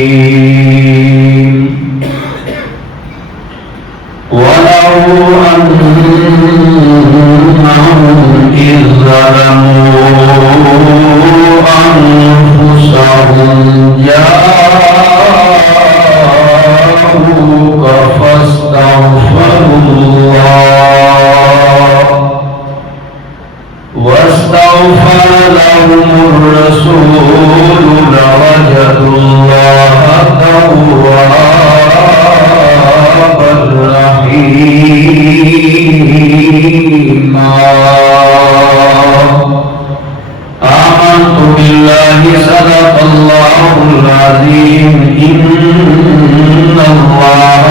الرحيم ولو أنهم إذ ظلموا أنفسهم جاءوك واستغفر لهم الرسول لوجدوا الله توابا رحيما آمنت بالله صدق الله العظيم إن الله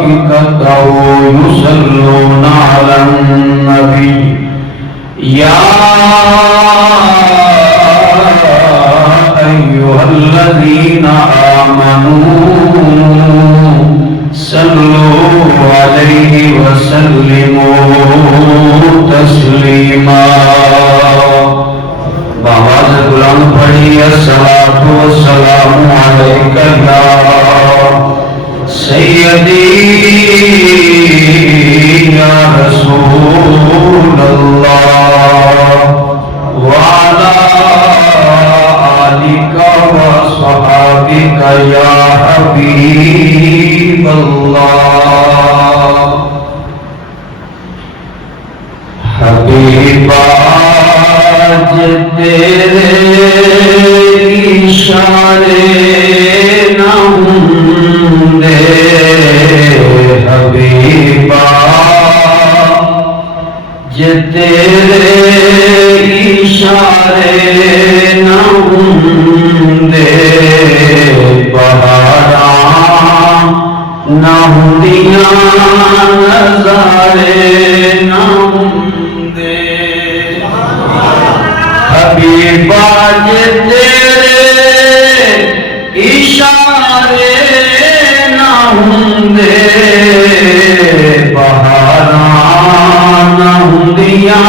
وملائكته يصلون على النبي يا أيها الذين آمنوا صلوا عليه وسلموا تسليما بآواز بلند پڑھی الصلاۃ والسلام علیک یا سیدی یا رسول اللہ وعلی آلک وصحابک یا حبیب اللہ حبیب آج تیرے اشارے نہ ہوں دے حبیبا آج تیرے اشارے نہ ہوں دے بہاراں نہ ہوں دیاں نظارے نہ ہوں دے حبیبا آج تیرے اشارے نہ ہوں دے بہاراں نہ ہوں دیاں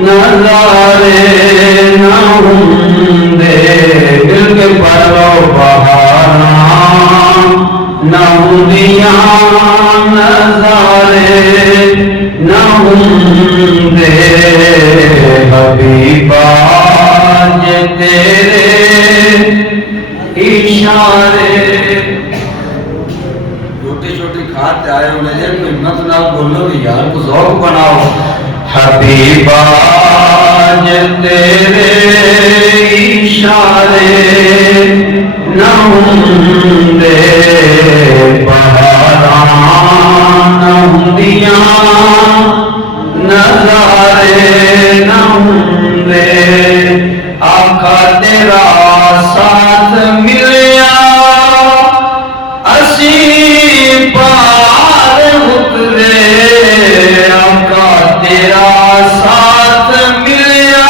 نظارے نہ ہوں دے دل کے پڑھو بہاراں نہ ہوں دیاں نظارے نہ ہوں دے حبیبا آج تیرے اشارے چھوٹی چھوٹی کھاتے آئے ہونے جائے کوئی ہمت نہ بولو گے یار کو ذوق بناؤ حبیبا آج تیرے اشارے نہ ہوں دے بہاراں نہ ہوں دیاں نظارے نہ ہوں دے آقا تیرا ساتھ ملیا اسی پار اترے آقا تیرا ساتھ ملیا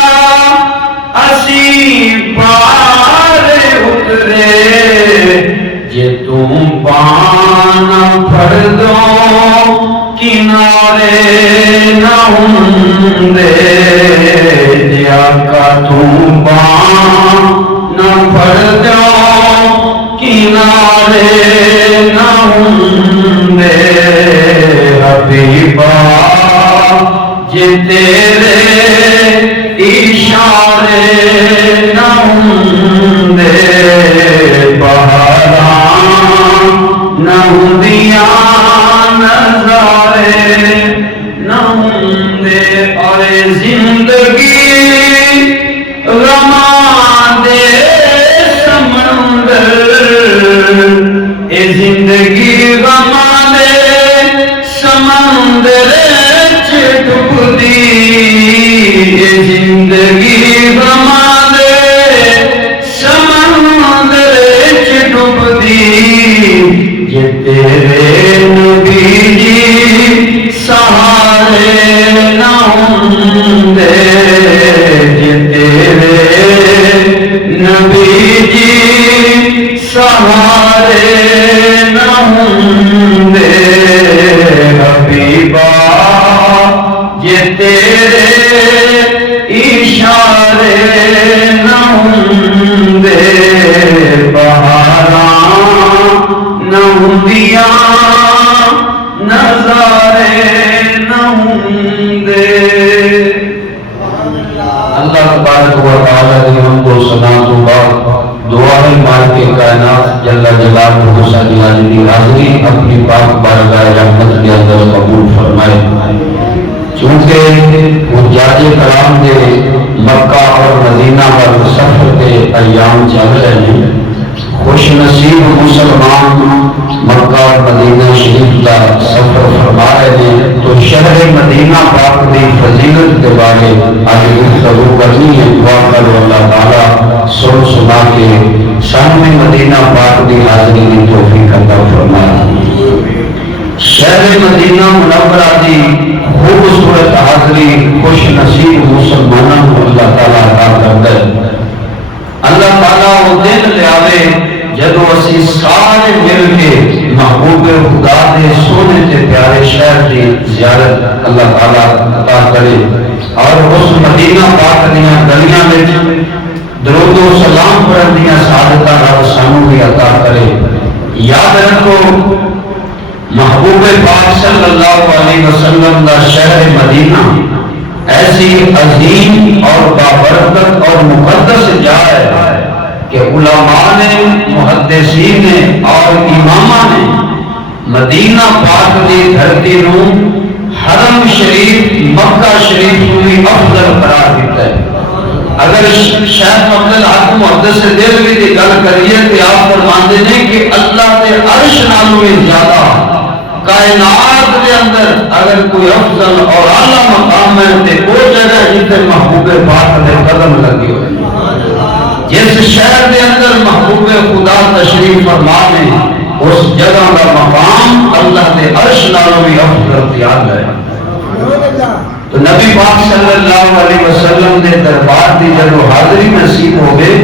اسی پار اترے جے تم پان پھڑ دو کنارے نہ ہوں دے جے آقا تم پان نہ پھڑ دو کنارے نہ ہوں دے حبیبا جے تیرے اشارے نہ ہوں دے بہاراں نہ ہوں دیاں نظارے نہ ہوں دے اور زندگی غماں دے سمندر اے زندگی غماں دے سمندر چ ڈب دی اے زندگی غماں دے سمندر چ ڈب دی جے تیرے نبی جی سہارے نہ ہوں دے جے تیرے نبی جی سہارے نہ ہوں دے حبیبا چونکہ حجاج کرام کے مکہ اور مدینہ پر سفر کے ایام چل رہے ہیں، خوش نصیب مسلمان مکہ اور مدینہ شریف کا سفر فرما رہے ہیں، تو شہر مدینہ پاک کی فضیلت کے بارے آگے گفتگو کرنی ہے۔ دعا کرو اللہ تعالیٰ سن سنا کے سامنے مدینہ پاک کی حاضری کی توفیق عطا فرمائے۔ شہر مدینہ منورہ کی خوبصورت حاضری خوش نصیب مسلمانوں کو اللہ تعالیٰ عطا کرتا ہے۔ اللہ تعالیٰ وہ دن لے آوے جدو اسی سارے مل کے محبوب خدا دے سونے تے پیارے شہر کی زیارت اللہ تعالیٰ عطا کرے، اور اس مدینہ پاک دیاں گلیاں میں درود و سلام پڑھن دیاں سعادتاں رب سانوں بھی عطا کرے۔ یاد رکھو محبوب پاک صلی اللہ علیہ وسلم کا شہر مدینہ ایسی عظیم اور بابرکت اور مقدس جگہ ہے کہ علماء نے، محدثین نے اور امامہ نے مدینہ پاک کی دھرتی نو حرم شریف مکہ شریف کو بھی افضل قرار دیتا ہے۔ اگر شیخ محمد الحق محدث دہلوی کی گل کریے تو آپ فرماتے ہیں کہ اللہ کے عرش نالوں میں زیادہ کائنات کے اندر اگر کوئی افضل اور اعلیٰ مقام ہے تو وہ جگہ جتنے محبوب پاک نے قدم لگی ہوئے، جس شہر کے اندر محبوب خدا تشریف فرما ہے اس جگہ کا مقام اللہ کے عرش نالوں بھی افضل تیار ہے۔ تو نبی پاک صلی اللہ علیہ وسلم نے دربار کی جب حاضری نصیب ہو گئے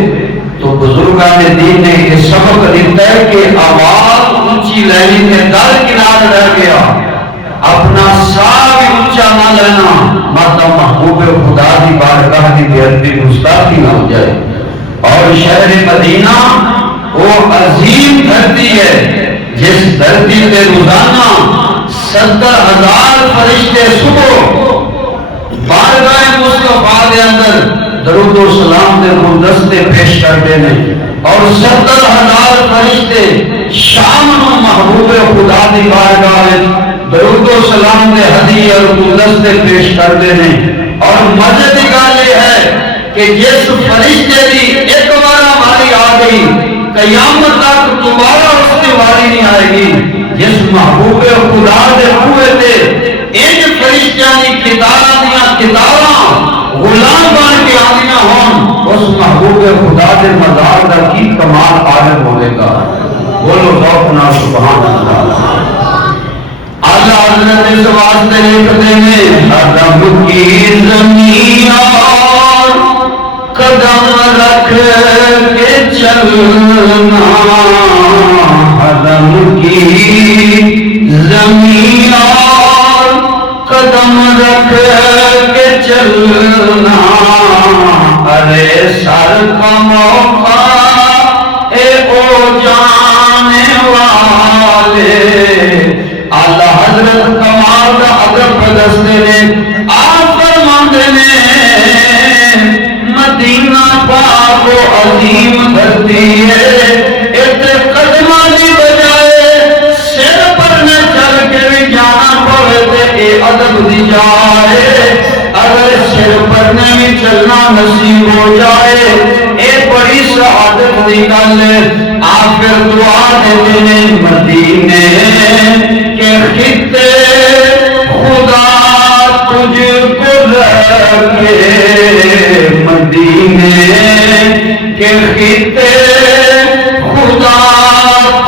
تو بزرگان دین نے یہ سبق دیتا ہے کہ آواز اونچی لینی کے در کنار رہ گیا، اپنا سا بھی اونچا نہ لینا، مطلب محبوب خدا کی بارگاہ کی بے ادبی گستاخی نہ ہو جائے۔ اور شہر مدینہ وہ عظیم دھرتی ہے جس دھرتی پہ روزانہ 70,000 فرشتے صبح بارگاہ مصطفیٰ کے اندر درود و سلام دے گلدستے پیش کرتے ہیں، اور 70,000 فرشتے شام نو محبوب خدا دی بارگاہ میں درود و سلام دے ہدیے اور گلدستے پیش کرتے ہیں۔ اور مزے کی گل یہ ہے کہ جس فرشتے دی ایک بار ہماری آ گئی قیامت تک دوبارہ اس کی واری نہیں آئے گی۔ جس محبوب خدا دے ہوئے تھے ان فرشتیاں دی کتاباں دیاں کتاباں غلام بن کے آدیاں ہون، اس محبوب خدا دے مزار کا کی کمال عالم ہونے کا۔ بولو ذوق نہ سبحان اللہ۔ اللہ حضرت اس واسطے لکھتے ہیں حرم کی زمین اور قدم رکھ کے چلنا، حرم کی زمین اور قدم رکھ کے چلنا، ارے سر کا موقع اے او جانے والے۔ اللہ حضرت کمال کا ادب دستے نے، آپ فرماتے نے مدینہ پاک و عظیم دھرتی ہے، اتنے قدمہ دی بجائے سر پر نہ چل کے بھی جانا پڑے تے اے ادب دی جائے، اگر سر پر نہ بھی چلنا نصیب ہو جائے اے بڑی سعادت دی گل ہے۔ آپ پھر دعا دیتے ہیں مدینے کے خطے خدا تجھ کو رکھے، مدینے کے خطے خدا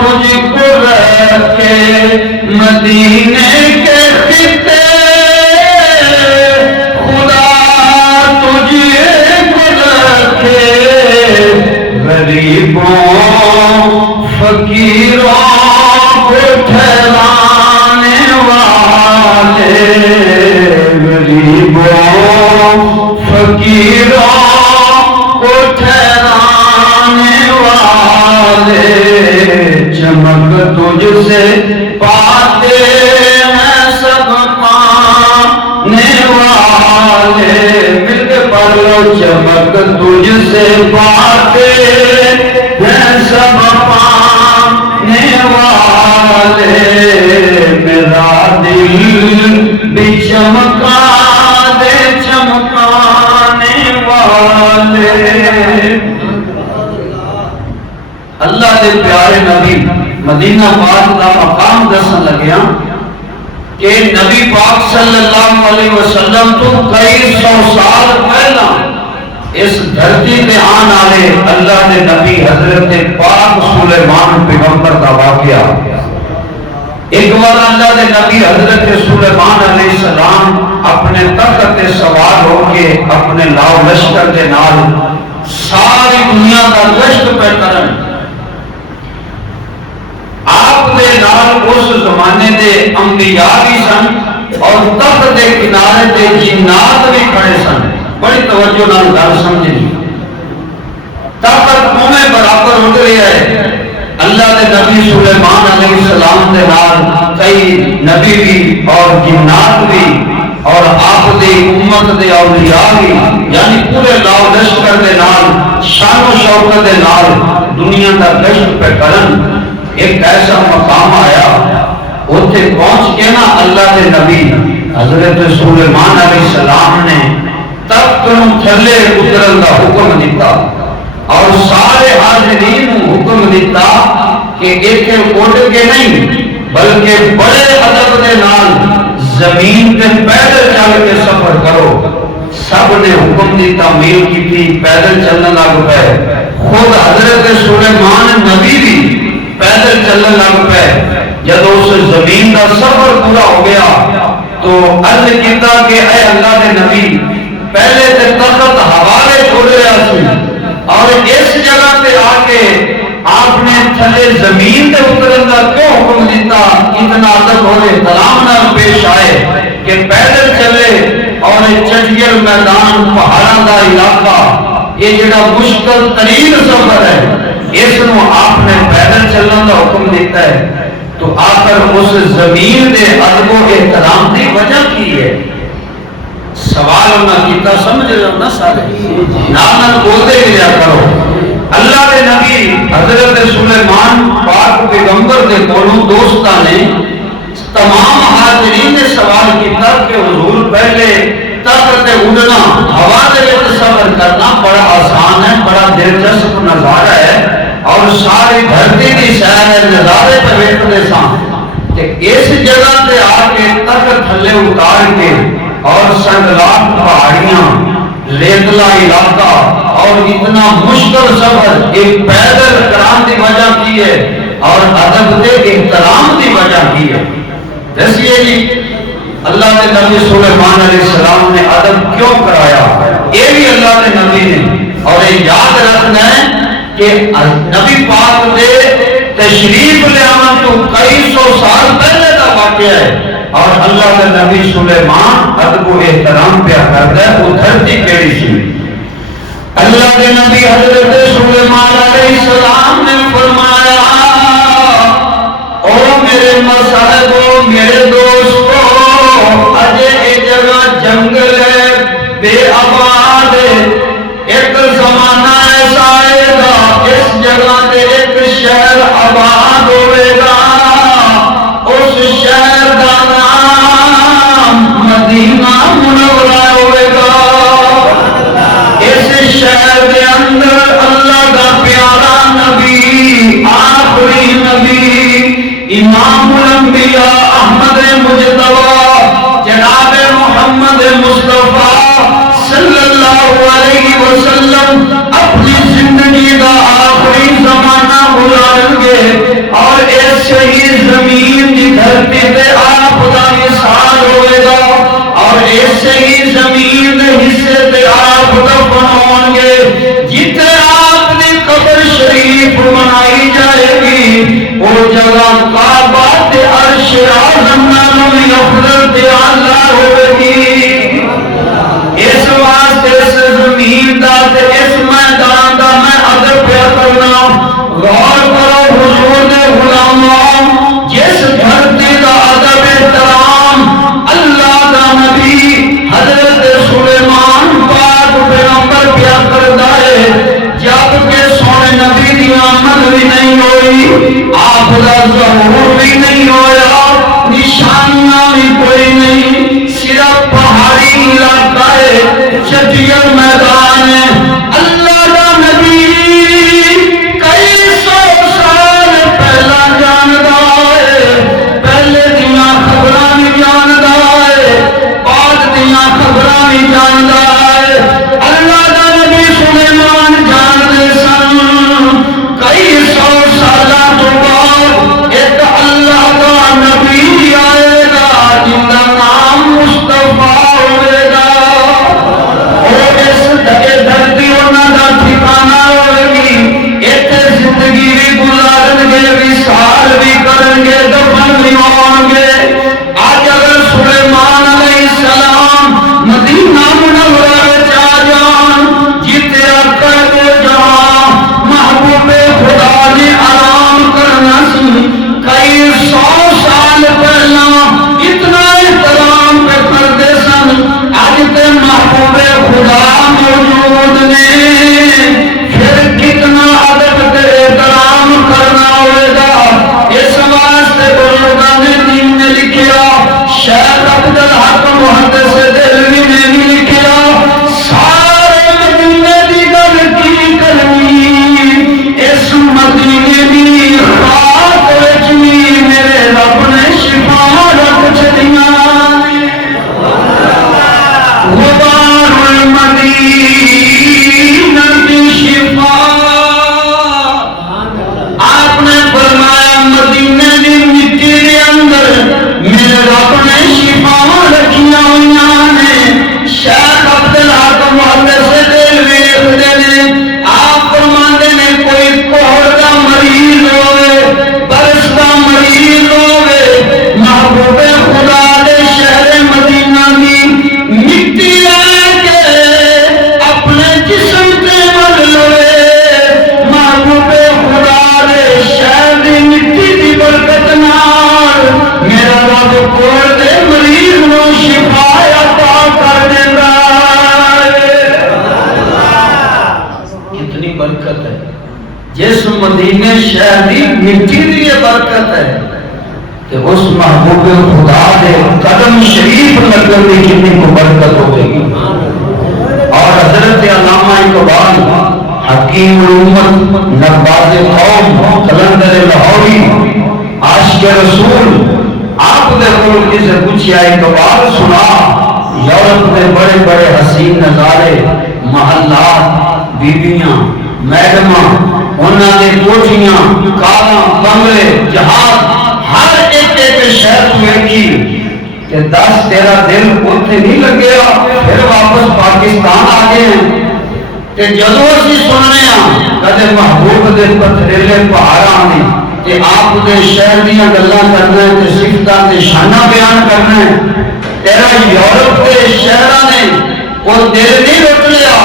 تجھ کو رکھے، مدینے کے خطے خدا تجھ کو رکھے، غریبوں فقیروں کو ٹھہرانے والے، غریبوں فقیروں کو ٹھہرانے والے، چمک تجھ سے پاتے ہیں سب پانے والے، مل کے پڑھ لو، چمک تجھ سے پاتے ہیں سب پانے والے، میرا دل بھی چمکا پیارے نبی مدینہ پاک کا مقام دسن لگیا کہ نبی پاک صلی اللہ علیہ وسلم تو کئی سو سال پہلا اس دھرتی پہ آن والے اللہ نے نبی حضرت پاک سلیمان پیغمبر کا واقعہ ایک بار اللہ نے نبی حضرت سلیمان علیہ السلام اپنے تخت تے سوار ہو کے اپنے لاؤ لشکر کے نال ساری دنیا کا گشت پہ کرن آپ دے نال اس زمانے دے انبیاء بھی سن اور تخت دے کنارے دے جنات بھی کھڑے سن بڑی توجہ نال گل سمجھنی تخت کونے برابر اٹھ رہا ہے اللہ دے نبی سلیمان علیہ السلام دے نال کئی نبی بھی اور جنات بھی اور آپ دی امت دے اولیاء بھی یعنی پورے لاؤ لشکر دے نال شان و شوکت دے نال دنیا کا گشت پہ کرن ایک ایسا مقام آیا اوتھے پہنچ کے نا اللہ دے نبی حضرت سلیمان علیہ السلام نے تخت نوں تھلے اترن دا حکم دیتا اور سارے حاضرین کو حکم دیتا کہ ایک اٹھ کے نہیں بلکہ بڑے ادب دے نال زمین پہ پیدل چل کے سفر کرو سب نے حکم دیتا میل کی تھی پیدل چلنے لگ پے خود حضرت سلیمان نبی بھی پیدل چلنے لگ پے جب اس زمین کا سفر پورا ہو گیا تو عرض کیتا کہ اے اللہ کے نبی پہلے تے تخت حوالے چھوڑ رہا سی اور اس جگہ پہ آ کے آپ نے تھلے زمین تے اترن کا کیوں حکم دیتا اتنا ادب اور احترام نال پیش آئے کہ پیدل چلے اور چٹیل میدان پہاڑاں دا علاقہ یہ جڑا مشکل ترین سفر ہے اس نو آپ نے پیدل چلن کا حکم دیتا ہے تو آخر اس زمین دے ادب و احترام کی وجہ کی ہے سوال نہ کیتا سمجھ رہے ہو نا سارے نام بولتے گیا کرو اللہ کے نبی حضرت سلیمان پاک پیغمبر دے کولوں دوستاں نے تمام حاضرین نے سوال کیتا کہ حضور پہلے تخت تے اڑنا ہوا دے وچ سفر کرنا بڑا آسان ہے بڑا دلچسپ نظارہ ہے اور ساری دھرتی دی سیر نظارے تے ویکھدے سان تے اس جگہ تے آ کے تخت تھلے اتار کے اور سنگلاٹ پہاڑیاں ریتلا علاقہ اور اتنا مشکل سفر ایک پیدل کران دی وجہ کی ہے اور ادب دے احترام دی وجہ کی ہے دسیے جی اللہ کے نبی سلیمان علیہ السلام نے ادب کیوں کرایا یہ بھی اللہ کے نبی نے اور یہ یاد رکھنا ہے کہ نبی پاک دے تشریف لے آمد تو کئی سو سال پہلے کا واقعہ ہے اور اللہ کے نبی سلیمان ادب و احترام پہ کرتا ہے وہ دھرتی کیڑی سی اللہ کے نبی حضرت سلیمان علیہ السلام نے فرمایا او میرے مصاحبو میرے دوستو اجے ایک جگہ جنگل ہے بے آباد ایک زمانہ ایسا آئے گا اس جگہ تے ایک شہر آباد ہوئے گا اس شہر کا نام مدینہ منورہ ہوئے گا اس شہر کے اندر اللہ کا پیارا نبی آخری نبی امام الانبیاء احمد مجتبی جناب محمد مصطفیٰ صلی اللہ علیہ وسلم اپنی زندگی کا آخری زمانہ گزاریں گے اور ایسے ہی زمین کی دھرتی پہ آپ کا مثال ہوئے گا اور ایسے ہی زمین حصے پہ آپ دفن ہوں گے جتنے آپ نے قبر شریف بنائی جائے گی وہ جگہ کعبہ تے عرش اعظم نام افضل تے اعلی ہوئے گی اس واسطے اس زمین دا تے اس میدان دا میں ادب پہ کرنا غور کرو حضور دے غلاموں جس دھرتی دا ادب احترام اللہ دا نبی حضرت سلیمان پاک پیغمبر پہ کردا ہے جب کہ سونے نبی دی آمد بھی نہیں ہوئی آپ دا ظہور بھی نہیں ہویا نشانیاں بھی کوئی نہیں صرف پہاڑی علاقہ ہے چٹیل میدان ہے اللہ کا نبی کئی سو سال مدینے شہر دی مٹی دی یہ برکت ہے کہ اس محبوب خدا دے قدم شریف لگن دی کتنی کو برکت ہوئے گی. اور حضرت علامہ اقبال حکیم الامت نباز قوم قلندر لاہوری عاشق رسول آپ دے قول کسے پوچھیا اقبال سنا یورپ میں بڑے بڑے حسین نظارے محلات بیبیاں میڈماں انہاں دے کوٹھیاں کاراں بنگلے جہاز ہر ایک شہر ویکھی کہ 10 تیرا دل اوتھے نہیں لگیا پھر واپس پاکستان آ گئے ہیں. تے جدوں اسی سننے ہاں کدے محبوب دے پتھریلے پہاڑاں دی تے آپ دے شہر دیاں گلاں کرنا ہے تے صفتاں تے شاناں بیان کرنا ہے. تیرا یورپ کے شہراں نے وہ دل نہیں رکھ لیا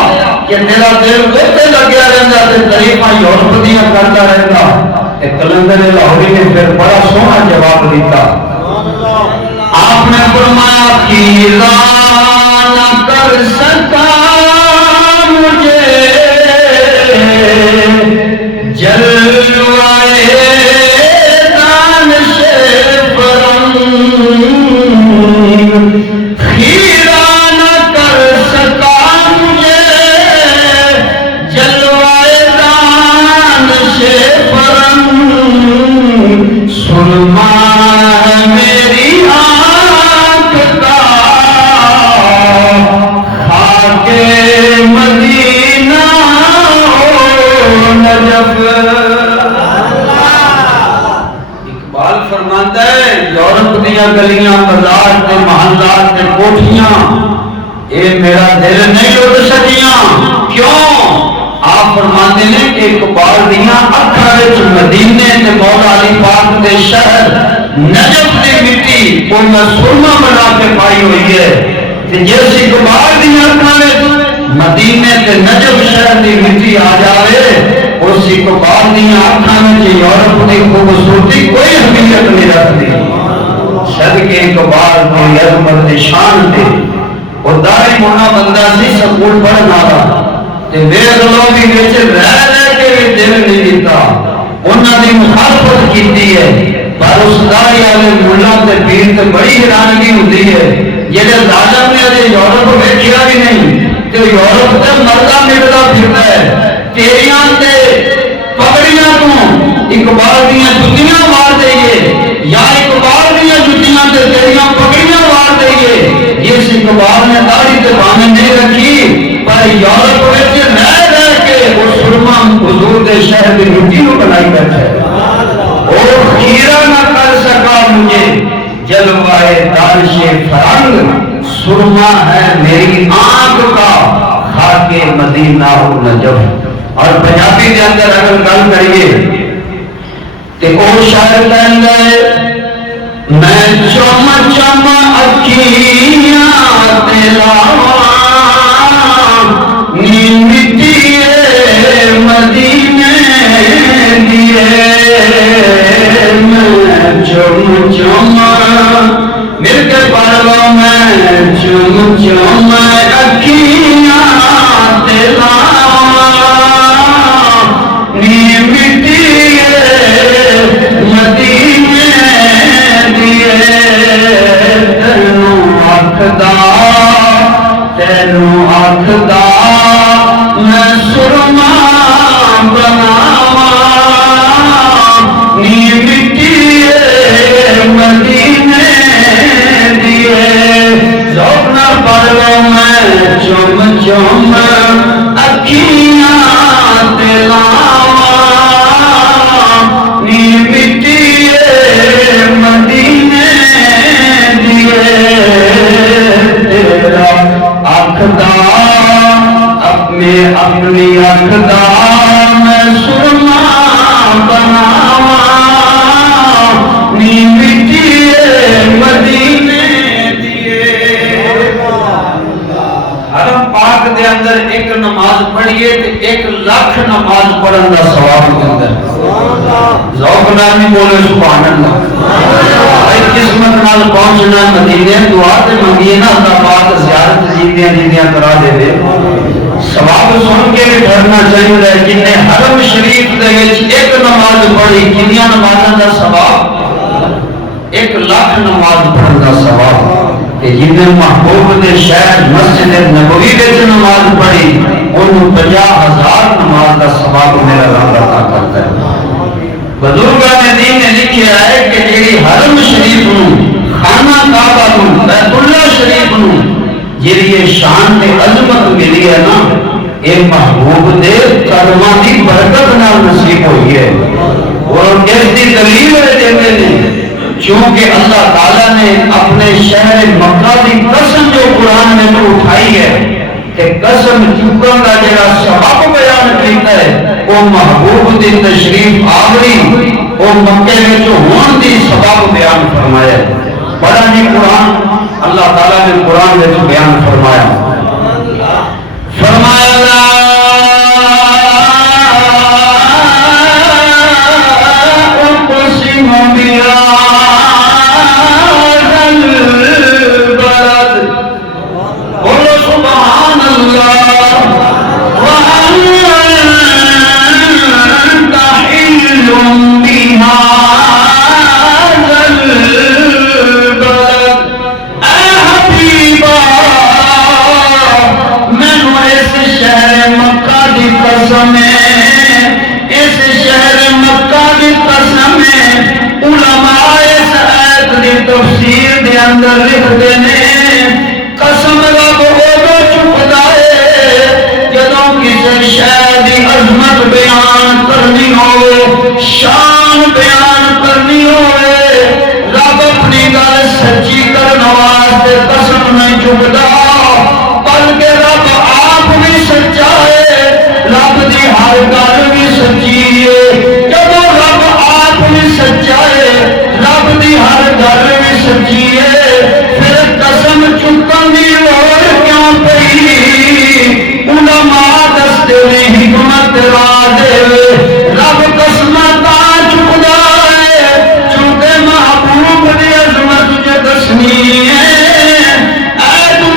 کہ تیرا دل اوتھے لگیا رہندا تے تعریفاں یورپ دیاں کردا رہندا. تے قلندر لاہوری نے پھر بڑا سوہنا جواب دیتا. آپ نے فرمایا خیرہ نہ کر سکا مجھے جلوائے دانش برم. خیرہ نہ کر سکا مجھے جلوائے دانش برم. سرما ہے میری آنکھ کا خاک مدینہ ہو نجف. اقبال فرماتا ہے یورپ دیاں گلیاں بازار تے محلات تے کوٹھیاں اے میرا دل نہیں لٹ سکیاں. کیوں؟ آپ فرماتے ہیں کہ اقبال دیاں اکھاں وچ مدینے تے مولا علی پاک دے شہر نجف دی مٹی کوئی نہ سرما بنا کے پائی ہوئی ہے. تے جس اقبال دیاں اکھاں وچ مدینے تے نجف شہر دی مٹی آ جاوے اس اقبال دیاں اکھاں وچ یورپ دی خوبصورتی کوئی اہمیت نہیں رکھتی. صدقے اقبال دی عظمت دی شان تے وہ داڑھی مونا بندہ سی سکول پڑھن والا تے بے غلومی وچ رہ کے بھی دل نہیں دیتا. انہاں دی مخالفت کیتی ہے پر اس داڑھی والے ملا تے پیر تے بڑی حیرانگی ہوندی ہے جڑے ظالم نے اجے یورپ ویکھیا بھی نہیں تے یورپ تے مردا ملدا پھردا ہے. تیریاں تے پگڑیاں تو اقبال دیاں جُتیاں مار دئیے یا اقبال دیاں جُتیاں تے تیریاں پگڑیاں مار دئیے. جس اقبال نے داڑھی تے بانے نہیں رکھی پر یورپ وچ رہ کے وہ سرما حضور دے شہر دی مٹی نو بنائی بیٹھا ہے. اور خیرہ نہ کر سکا مجھے جلوائے دانش فرنگ. سرما ہے میری آنکھ کا خاک مدینہ ہو نجف. اور پنجابی کے اندر اگر گل کریے کہ او شاعر کہندا ہے میں چم چم اکھیاں تے لاواں نی مٹی مدینے دیے. میں چم چم مل کے پڑھ لو میں چم چم اکھیاں تے لاواں نی مٹی مدینے دیے. تینوں آکھدا میں سرما بناواں نی مٹی مدینے دیے. ذوق نال پڑھ لو میں چم چم اکھیاں تے لاواں نی مٹی مدینے دیے. تیرا آکھدا اپنی آکھدا میں سرما بناواں نی مٹی مدینے دیے. حرم پاک دے اندر ایک نماز پڑھیے تے 1 لاکھ نماز پڑھن دا ثواب ملدا ہے. ذوق نال نہیں بولے سبحان اللہ. قسمت نال پہنچنا مدینے دعا تے منگیے نا اللہ پاک زیارت جیندیاں کرا دے. ثواب سن کے بھی ڈر کرنا چاہیے جن نے حرم شریف دے وچ ایک نماز پڑھی کنیاں نمازاں دا ثواب 1,00,000 نماز پڑھن دا ثواب کہ جن نے محبوب دے شہر مسجد نبوی وچ نماز پڑھی انہوں 50,000 نماز دا ثواب میرا رب عطا کرتا ہے۔ بزرگان دین نے لکھا ہے کہ جیڑی حرم شریف نو خانہ کعبہ نو بیت اللہ شریف نو جیڑی یہ شان تے عظمت ملی ہے نا یہ محبوب دے قدماں دی برکت نال نصیب ہوئی ہے۔ اور اس دی دلیل دیتے ہیں چونکہ اللہ تعالیٰ نے اپنے شہر مکہ کی قسم جو قرآن میں تو اٹھائی ہے کہ قسم چکن کا جڑا سبب بیان کیتا ہے وہ محبوب دی تشریف آوری وہ مکے میں جو ہون دی سبب بیان فرمایا ہے۔ بڑا نہیں قرآن اللہ تعالیٰ نے قرآن میں تو بیان فرمایا اندر لکھ دینے قسم رب وہ چکتا ہے جدوں کسی شے دی عظمت بیان کرنی ہوئے شان بیان کرنی ہوئے رب اپنی گل سچی کرنے واسطے قسم نہیں چکتا بلکہ رب آپ بھی سچا ہے رب دی ہر گل بھی سچی ہے جدوں رب آپ بھی سچا ہے رب دی ہر گل بھی سچی ہے پھر قسم چکن دی لوڑ کیوں پئی علماء دستے نے حکمت را دے رب قسم تا چکدا ہے چونکہ محبوب دی عظمت جو دسنی ہے اے تو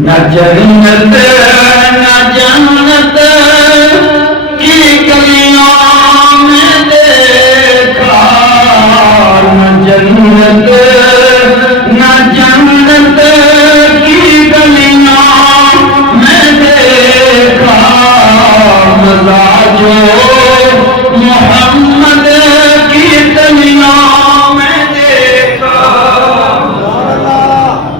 نہ جنت نہ جنت کی گلیوں میں دیکھا، نہ جنت نہ جنت کی گلیوں میں دیکھا، مزہ جو محمد کی گلیوں میں دیکھا۔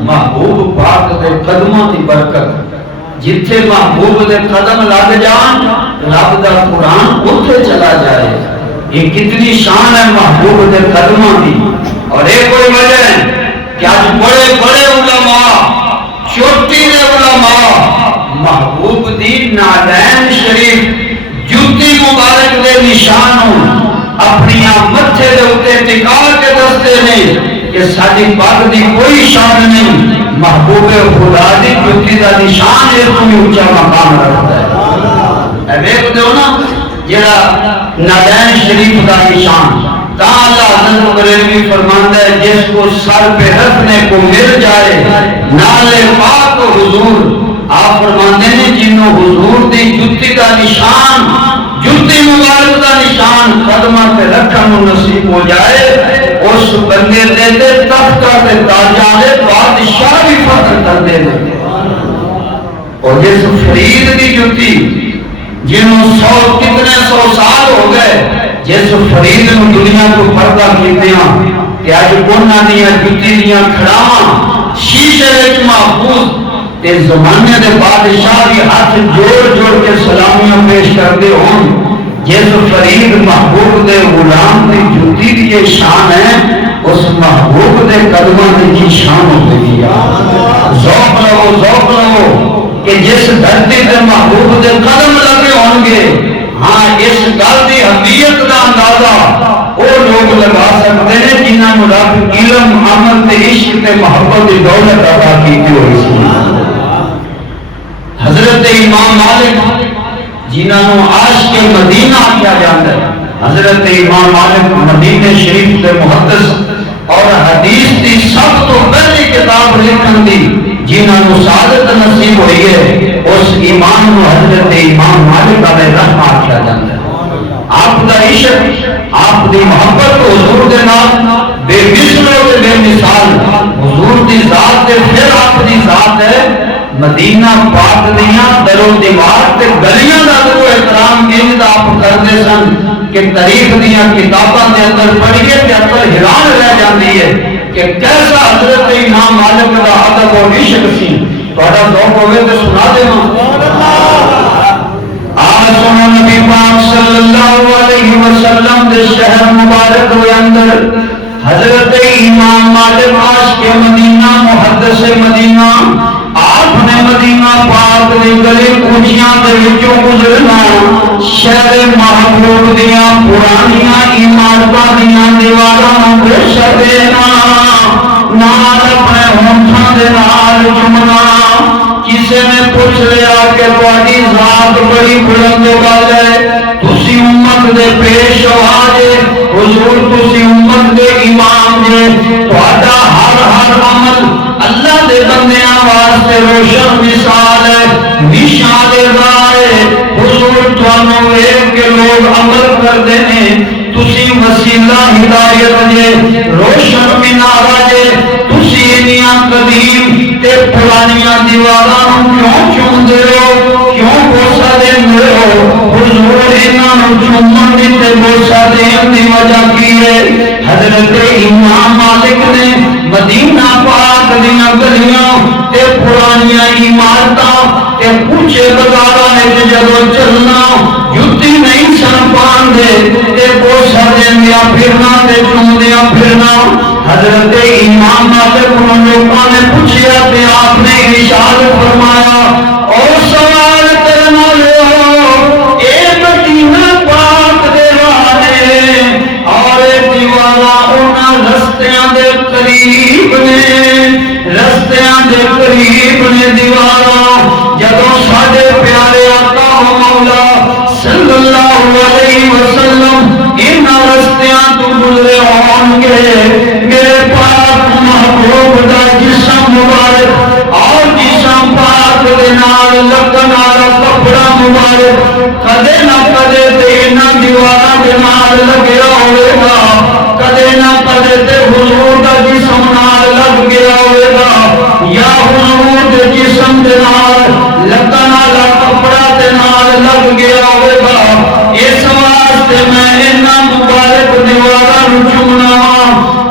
محبوب پاک دے قدموں کی برکت، جتھے محبوب دے قدم لگ جان رب دا قرآن اتھے چلا جائے۔ یہ کتنی شان ہے محبوب دے قدموں کی۔ اور ایک کوئی وجہ ہے کہ آج بڑے بڑے علماء، چوٹی دے علماء محبوب دی نالین شریف جوتی مبارک دے نشانوں اپنی متھے دے اتے ٹکا کے دستے ہیں کہ ساری پاک دی کوئی شان نہیں، محبوب خدا دی جوتی دا نشان ہے تو اونچا مقام رکھتا ہے۔ اے دیکھ دو نا جڑا نالین شریف دا نشان، تا اللہ حضرت بریلوی فرماتا ہے جس کو سر پہ رکھنے کو مل جائے نالے پاک حضور، آپ فرماتے ہیں جنہوں حضور دی جوتی دا نشان، جوتی مبارک دا نشان قدمہ پہ رکھن نصیب ہو جائے، اس بندے دے دے تختہ تے تاجاں دے بادشاہ بھی فخر کر دے دے۔ اور جس فرید دی جوتی جنہوں کتنے سو سال ہو گئے، جس فرید نے دنیا کو پردہ کیتے ہیں کہ آج کونا دیا جوتی دیا کھڑاواں شیشے وچ محفوظ تے زمانے دے بادشاہ بھی ہاتھ جوڑ جوڑ کے سلامیاں پیش کرتے ہوں۔ جس فرید محبوب دے غلام دی جوتی دی یہ شان ہے، اس محبوب دے قدموں دی کی شان ہوتی ہے۔ ذوق لو کہ جس دھرتی دے محبوب دے قدم لگے ہوں گے، ہاں اس گل دی اہمیت دا اندازہ وہ لوگ لگا سکتے ہیں جنہاں نوں رب علم، عمل تے عشق تے محبت دی دولت عطا کیتی ہوئی سی۔ حضرت امام مالک جنہاں نوں عاشق مدینہ کیا جاتا ہے، حضرت امام مالک مدینہ شریف کے محدث اور حدیث دی سب تو پہلی کتاب لکھن دی جنہاں نوں سعادت نصیب ہوئی ہے، اس امام نوں حضرت امام مالک علیہ رحمہ کیا جاتا ہے۔ آپ دا عشق، آپ دی محبت حضور دے نال بے مثل و بے مثال، حضور دی ذات تے پھر آپ دی ذات ہے مدینہ پاک دیاں در و دیوار تے گلیاں دا تو احترام انج آپ کردے سن کہ تاریخ دیاں کتاباں دے اندر پڑھیے تے عقل حیران رہ جاندی ہے کہ کیسا حضرت امام مالک دا ادب و عشق سی۔ تہاڈا ذوق ہوے تے سنا دیواں۔ سنو نبی پاک صلی اللہ علیہ وسلم دے شہر مبارک دے اندر حضرت امام مالک عاشق مدینہ محدث مدینہ، آپ نے مدینہ پاک دے گلی کوچیاں دے وچوں گزرنا، شہر محبوب دیاں پرانیاں عمارتاں دیاں دیواراں تے دینا، نال اپنے ہونٹاں دے نال چومنا۔ کسی نے پوچھ لیا کہ تہاڈی ذات بڑی بلند گل ہے، تسی امت دے پیشوا جے، حضور تسی امت دے امام جے، تہاڈا ہر عمل اللہ دے بندیاں واسطے روشن مثال ہے، نشان راہ ہے۔ حضور تانوں ویکھ کے لوگ عمل کردے نے، تسی وسیلہ ہدایت جے، روشن مینارہ جے، تسی انیاں قدیم تے پرانیاں دیواراں کیوں چومدے ہو، کیوں بوسا دیندے ہو؟ حضور انہاں نوں چومن دی تے بوسا دین دی وجہ کی ہے؟ حضرت امام مالک نے مدینہ پاک دیاں گلیاں تے پرانیاں عمارتاں تے اونچے بازاراں وچ جدوں چلنا، جُتی نہیں سن پاندے تے بوسا دیندیاں پھرنا تے چومدیاں پھرنا۔ حضرت امام مالک کو لوگوں نے پوچھا تے آپ نے ارشاد فرمایا، اور سوال کرنا لو اے مدینہ پاک دے والے، اور دیواراں انہاں رستیاں دے قریب نے، رستیاں دے قریب نے دیواراں، جدوں ساڈے پیارے آقا و مولا صلی اللہ علیہ وسلم انہاں رستیاں تو گزرے ہون گے، میرے پاک محبوب دا جسم مبارک اور جسم پاک دے نال لگن والا کپڑا مبارک کدے نہ کدے تے انہاں دیواراں دے نال لگیا ہوئے گا، کدے نہ کدے تے حضور دا جسم نال لگ گیا ہوئے گا، یا حضور دے جسم دے نال لگن والا کپڑا دے نال لگ گیا ہوئے گا۔ اس واسطے میں انہاں مبارک دیواراں نوں چومنا وا۔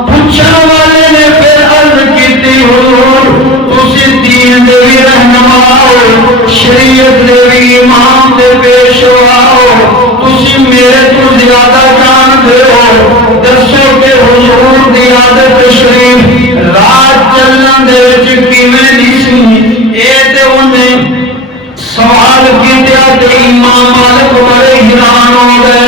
پوچھن والے نے پھر عرض کیتی حضور تسی دین دے وی رہنما ہو، شریعت دے وی امام دے پیشوا ہو، تسی میرے تو زیادہ جان دے ہو، دسو کہ حضور دی عادت شریف رات چلن دے وچ کیویں نہیں سی؟ اے تے انہیں سوال کیتیا تے امام مالک بڑے حیران ہو گئے۔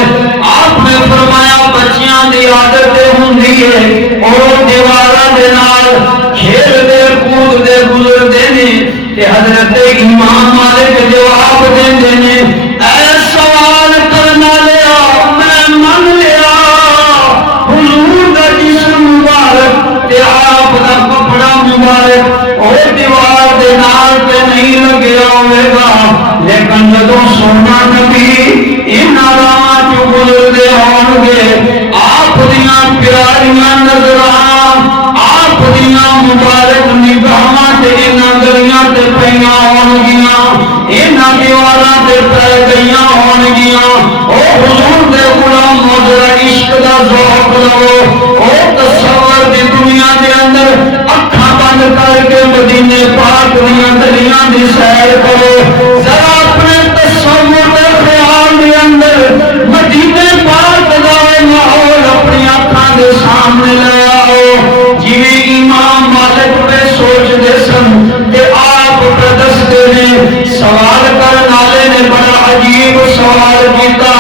آپ نے فرمایا بچیاں دی عادت ہوندی ہے اور دیواراں دے نال کھیل دے کود دے گزردے نے، تے حضرت امام مالک جواب دیندے نے اے سوال کرنا لیا میں من لیا، حضور دا جسم مبارک تے آپ دا کپڑا مبارک اور دیوار دے نال تے نہیں لگیا ہوئے گا، لیکن جدوں سونا نبی انہاں راہاں چوں گزردے ہون گے، آپ دیاں پیاریاں نظراں آپ دیاں مبارک نگاہاں تے انہاں گلیاں تے پیاں ہون گیاں، انہاں دیواراں تے پے گئیاں ہون گیاں۔ او حضور دے غلام ذرا عشق دا ذوق لو، او تصور دی دنیا دے اندر اکھاں بند کر کے مدینے پاک دیاں گلیاں دی سیر کرو، ذرا اپنے تصور دے خیال دے اندر مدینے پاک دا ماحول اپنی اکھاں دے سامنے لے آؤ، جویں امام مالک پہ سوچ دے سن تے آپ پہ دستے نے۔ سوال کرن والے نے بڑا عجیب سوال کیتا،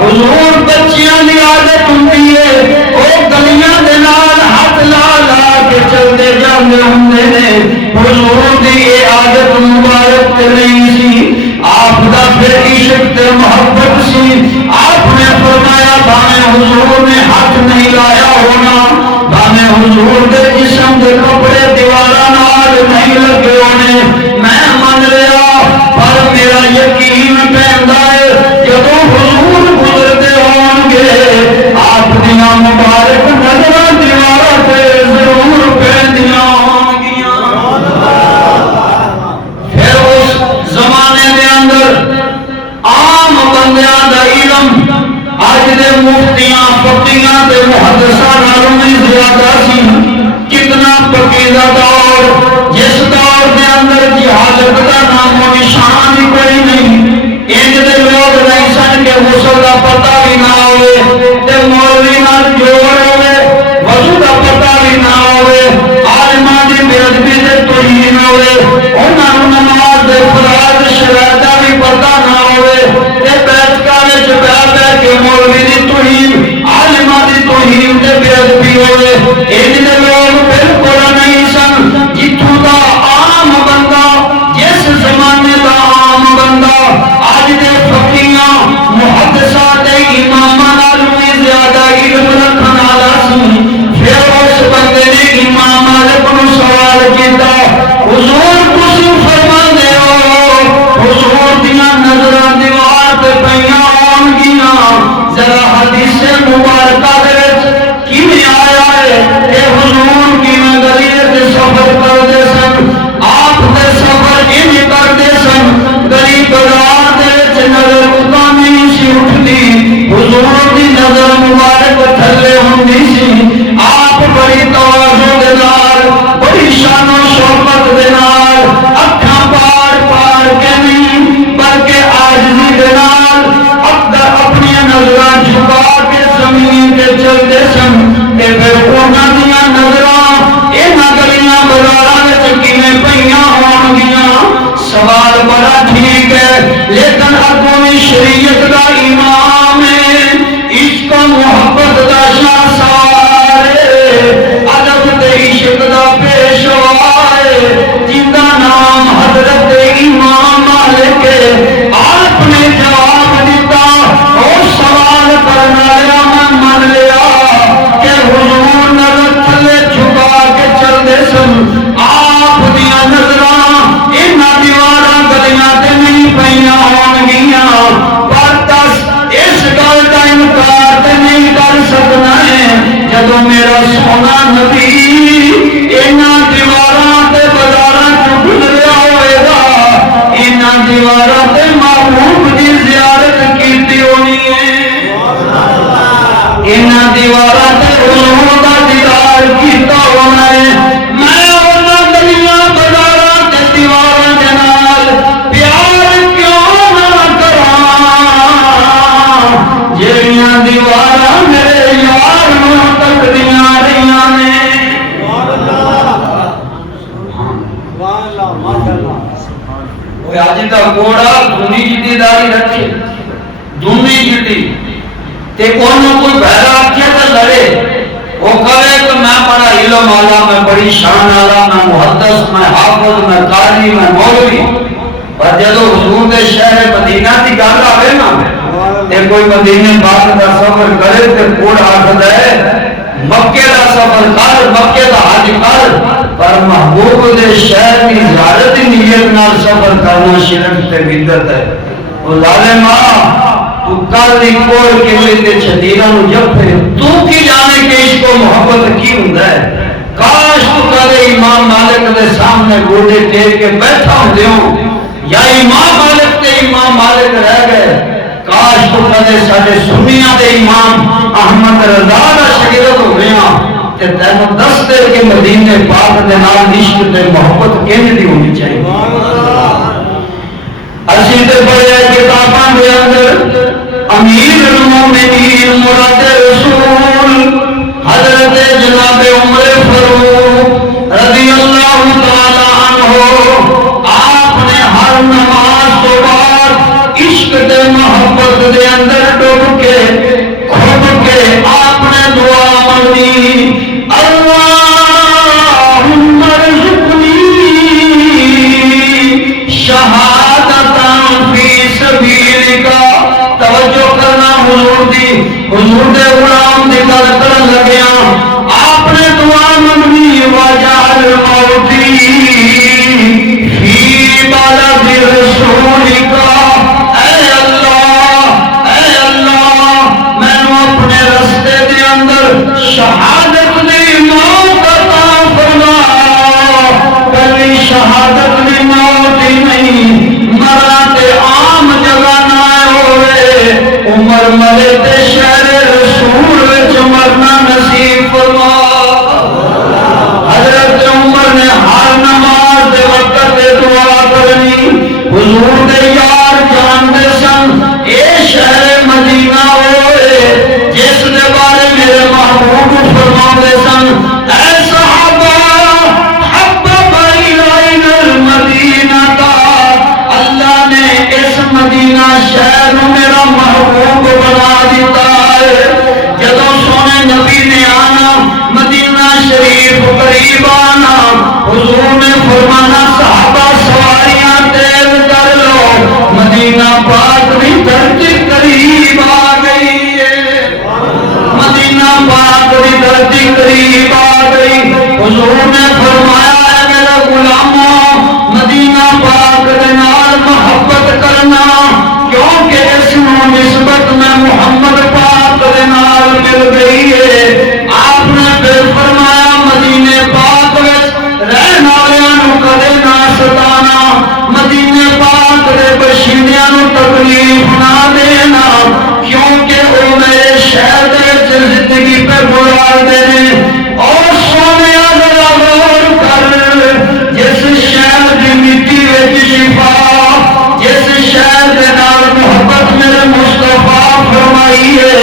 حضور بچیاں دی عادت ہوندی ہے او گلیاں دے نال ہاتھ لا لا کے چلتے جاندے ہوندے نے، حضور دی یہ عادت مبارک تے نہیں سی، آپ دا پھر عشق تے محبت سی۔ آپ نے فرمایا بھاویں حضور نے ہاتھ نہیں لایا ہونا، بھاویں حضور دے جسم دے کپڑے دیواراں نال نہیں لگے ہونے، میں من لیا، پر میرا یقین کہندا ہے جدوں حضور گزرتے ہون گے آپ دیاں مبارک نظراں دیواراں تے ضرور پیندیاں ہون گیاں۔ پھر اس زمانے دے اندر عام بندیاں دا علم اج دے مفتیاں فقیہاں تے محدثاں نالوں بھی زیادہ سی۔ کتنا پکیزہ دور، جس دور دے اندر میرا سونا نبی انہاں دیواراں تے بازاراں چ گزریا ہوئے گا، انہاں دیواراں تے محبوب دی زیارت کیتی ہونی ہے، انہاں دیواراں تے حضور دا دیدار کیتا ہونا ہے۔ میں انہاں گلیاں بازاراں تے دیواراں دے نال پیار کیوں نہ کراں جہڑیاں دیواراں میرے یار نوں تکدیاں رہیاں نے۔ آج کا گوڑا دھونی جٹی داری رکھے، دھونی جٹی تے انہوں کوئی بہرا آکھے تو لڑے، وہ کہے کہ میں بڑا علم والا، میں بڑی شان والا، میں محدث، میں حافظ، میں قاری، میں مولوی، پر جدو حضور دے شہر مدینہ کی گل آئے نا تے کوئی مدینے پاک کا سفر کرے تے کوڑ آخر ہے مکے کا سفر کر، مکے کا حج کر، پر محبوب دے شہر کی زیارت نیت نال سفر کرنا شرک تے بدعت ہے۔ وہ ظالما تو کل دی کوڑ کے لیے چھتیراں نو جپے، تو کی جانے کہ عشق و محبت کی ہوندا ہے۔ کاش تو کدے امام مالک دے سامنے گوڈے ٹیک کے بیٹھا ہوندے ہو، یا امام مالک تے امام مالک رہ گئے، کاش تو کدے ساڈے سنیاں دے امام احمد رضا دا شاگرد ہوئیاں تے تینوں دس دے کہ مدینے پاک دے نال عشق تے محبت کنج دی ہونی چاہیے۔ اسی تے پڑھے کتاباں دے اندر امیر المومنین مراد رسول حضرت جناب عمر فاروق رضی اللہ تعالی عنہ، آپ نے ہر نماز تو بعد عشق تے محبت دے اندر ڈوب کے کھب کے آپ نے دعا مانگی، اللہم ارزقنی شہادتا فی سبیلک۔ توجہ کرنا حضور دی، حضور دے غلام دی گل کرن لگیا، آپ نے دعا منگی وجعل موتی فی بلد رسولک۔ اے اللہ میں اپنے رستے دے اندر شہادت دی موت عطا فرما، کلی شہادت دی موت ہی نہیں، مرا تے عام جگہ نہ ہوئے، عمر مرے تے شہر رسول وچ مرنا نصیب فرما۔ حضرت عمر نے ہر نماز دے وقت تے دعا کرنی، حضور دے یار جانتے سن اے شہر مدینہ ہوئے جس دے بارے میرے محبوب فرماتے سن، اے صحابہ حبب الینا المدینہ، اللہ نے اس مدینہ شہر میرا محبوب بنا دیتا ہے۔ جدوں سونے نبی نے آنا مدینہ شریف قریب آنا، حضور نے فرمانا صحابہ سواریاں تیز کر لو، مدینہ پاک بھی دھرتی قریب آ گئی ہے، مدینہ پاک بھی دھرتی قریب آ گئی۔ حضور نے فرمایا ہے میرے غلاموں مدینہ پاک دے نال محبت کرنا، کیونکہ اس نسبت میں محمد پاک دے نال مل گئی ہے۔ آپ نے پھر فرمایا مدینے پاک وچ رہن والیاں نوں کدے نہ ستانا، مدینے پاک دے باشندیاں نوں تکلیف نہ دینا، کیونکہ وہ میرے شہر دے وچ زندگی پہ گزارتے ہیں۔ اور سونے ذرا غور کر، جس شہر دی مٹی وچ شفا، جس شہر دے نال محبت میرے مصطفیٰ فرمائی ہے،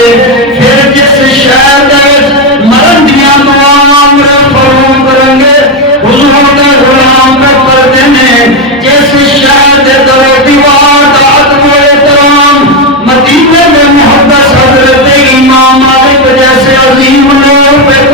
پھر جس شہر دے وچ مرن دیاں دعاواں میرے فروغ کریں گے حضور دے غلام پہ کرتے ہیں، جس شہر دے در و دیوار دا ادب و احترام مدینے میں محدث حضرت امام مالک جیسے عظیم لوگ پہ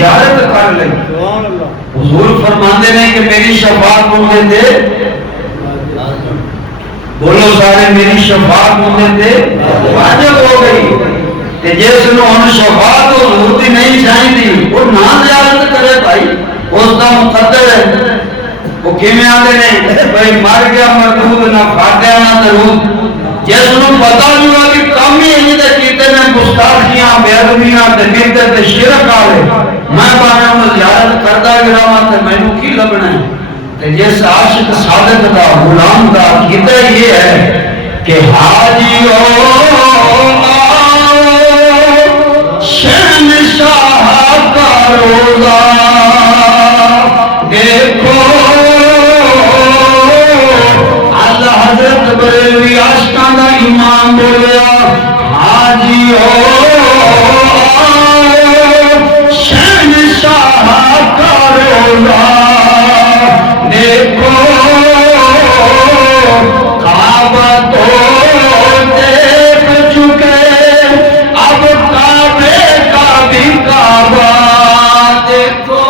زیارت کر لئی. حضور فرماندے نے کہ میری شفاعت ان دے بولو سارے میری شفاعت ان دے واجب ہو گئی. تے جس نو ہن شفاعت حضور دی نہیں چاہیے وہ نہ زیارت کرے بھائی اس دا مقدر ہے. وہ کیویں آندے نے بھائی مر گیا مردود نہ فاتحہ نہ درود جس نو پتہ نہیں ہوا کہ کام ہی انہی دے کیتے نے گستاخیاں بے ادبیاں تے بدعت تے شرک والے میں بانے نو زیارت کردا گراواں تے مینوں کی لبنا ہے. تے جس عاشق صادق دا غلام دا عقیدہ یہ ہے کہ حاجی شہنشاہ کا روزہ دیکھو اللہ حضرت بریلوی عاشقاں دا امام بولیا حاجی شہنشاہ کا روزہ دیکھو کعبہ تو دیکھ چکے اب کعبے کا بھی کعبہ دیکھو.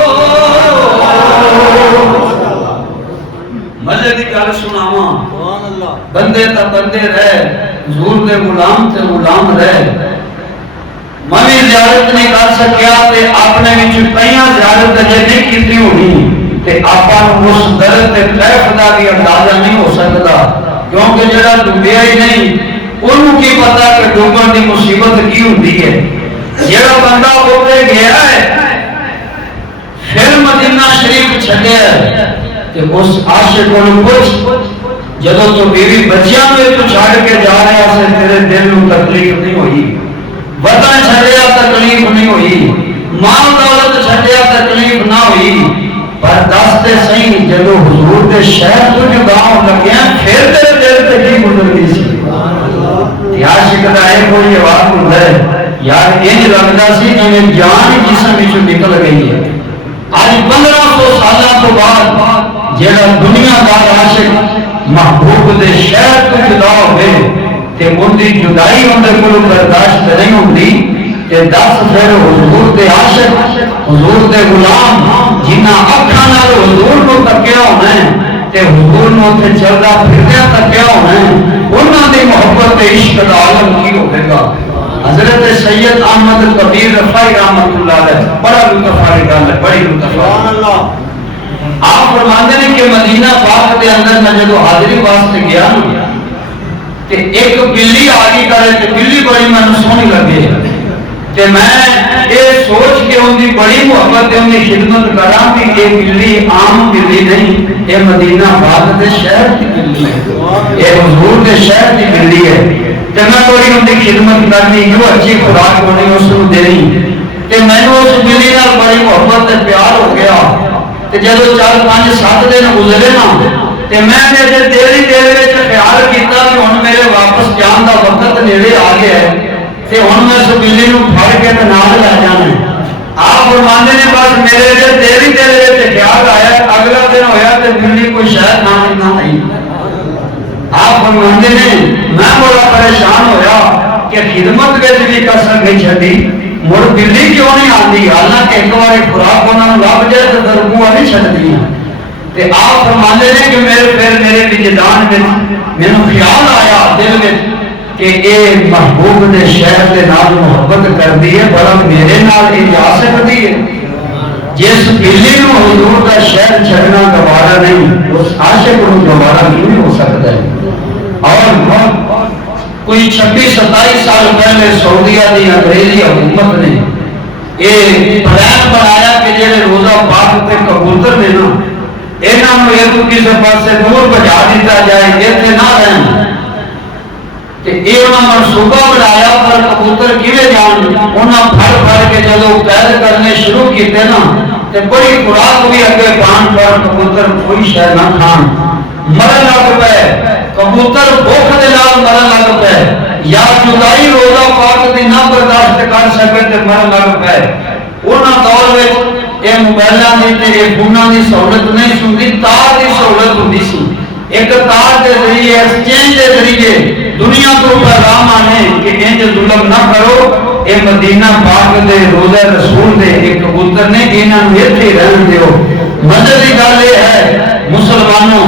مزے دی گل سناواں بندے تا بندے رہ حضور دے غلام تے غلام رہ. میں بھی زیارت نہیں کر سکیا تے اپنے وچ کئیاں زیارت اجے نہیں کیتی ہونی تے آپاں نوں اس درد تے کیف دا بھی اندازہ نہیں ہو سکدا کیونکہ جڑا ڈوبیا ہی نہیں انہوں کی پتا کہ ڈوبن دی مصیبت کی ہوندی ہے. جڑا بندہ ہو کے گیا ہے پھر مدینہ شریف چھڈیا تے اس عاشق نوں پوچھ جدوں تو بیوی بچیاں نوں تو چھڈ کے جا رہا سے تیرے دل نوں تکلیف نہیں ہوئی وطن چھڈیا تکلیف نہیں ہوئی مال دولت چھڈیا تکلیف نہ ہوئی پر دستے صحیح جدو حضور دے شہر تو جدا ہون لگیا پھر تیرے دل تے کی گزرتی سی. عاشق دا اے کوئی آواز ہوندا ہے یار انج لگدا سی جویں جان جسم وچوں نکل گئی ہے. اج 1500 سالاں تو بعد جڑا دنیا دار عاشق محبوب دے شہر تو جدا ہوئے تے ان دی جدائی ان دے کولوں برداشت نہیں ہوندی تے دس پھر حضور دے عاشق حضور دے غلام جنہاں اکھاں نال حضور نو تکیا ہونا ہے تے حضور نو تے چلدا پھردیا تکیا ہونا ہے انہاں دی محبت تے عشق دا عالم کی ہوے گا. حضرت سید احمد کبیر رفاعی رحمۃ اللہ علیہ بڑا لطف والی گل ہے بڑی لطف سبحان اللہ. آپ فرماتے ہیں کہ مدینہ پاک دے اندر میں جدو حاضری واسطے گیا تے ایک بلی آ گئی کرے تے بلی بڑی مینوں سونی لگے تے میں یہ سوچ کے ان کی بڑی محبت ان کی خدمت کراں کہ یہ بلی عام بلی نہیں یہ مدینہ پاک دے شہر کی بلی ہے یہ حضور دے شہر کی بلی ہے تے میں تھوڑی ان کی خدمت کرنی جو اچھی خوراک ہونی اس کو دینی تے میں اس بلی نال بڑی محبت تے پیار ہو گیا تے جدو 4-5-7 دن گزرے نا تے میں نے دیری وچ خیال کیتا کہ ہن میرے واپس جان دا وقت نیڑے آ گیا ہے تے ہن میں اس بلی نوں پھڑ کے تے نال لے جانا ہے. آپ فرماندے نے بس میرے جے دیری وچ خیال آیا اگلا دن ہویا تے بلی کوئی شاید نہ آئی. آپ فرماندے نے میں بڑا پریشان ہویا کہ خدمت وچ بھی کسر نہیں چھڈی مڑ بلی کیوں نہیں آتی حالانکہ ایک بار خوراک انہوں نے لب جائے تو درگوہ نہیں چھڈتی تے آپ فرماندے نے کہ میرے وجدان میں مینوں خیال آیا دل میں کہ اے محبوب دے شہر دے نال محبت کردی ہے بڑا میرے نال یہ جا سکتی ہے. جس بلی نو حضور دا شہر چھڈنا گوارا نہیں اس عاشق نو گوارا نہیں ہو سکتا ہے. اور کوئی 26-27 سال پہلے سعودیہ دی انگریزی حکومت نے یہ پلان بنایا کہ جڑے روزہ پاک تے کبوتر نے نا انہاں نوں ایتھوں کسے پاسے دور بھجا دتا جائے ایتھے نہ رہن تے یہ انہاں منصوبہ بنایا پر کبوتر کیویں جان انہاں پھڑ کے جدوں قید کرنے شروع کیتے نا تے بڑی خوراک بھی اگے پان پر کبوتر کوئی شے نہ کھان مرن لگ پے کبوتر بھوک دے نال مرن لگ پے یا جدائی روزہ پاک دی نہ برداشت کر سکے تے مرن لگ پے. انہاں دور وچ یہ موبائلاں دی تے یہ فوناں دی سہولت نہیں سنتی تار دی سہولت ہوندی سی ایک تار کے ذریعے ایکسچینج کے ذریعے دنیا کو پیغام آنے کہ انج ظلم نہ کرو اے مدینہ پاک دے روضہ رسول دے ایک کبوتر نے انہاں نوں ایتھے رہن دیو مزے دی گل یہ ہے مسلمانوں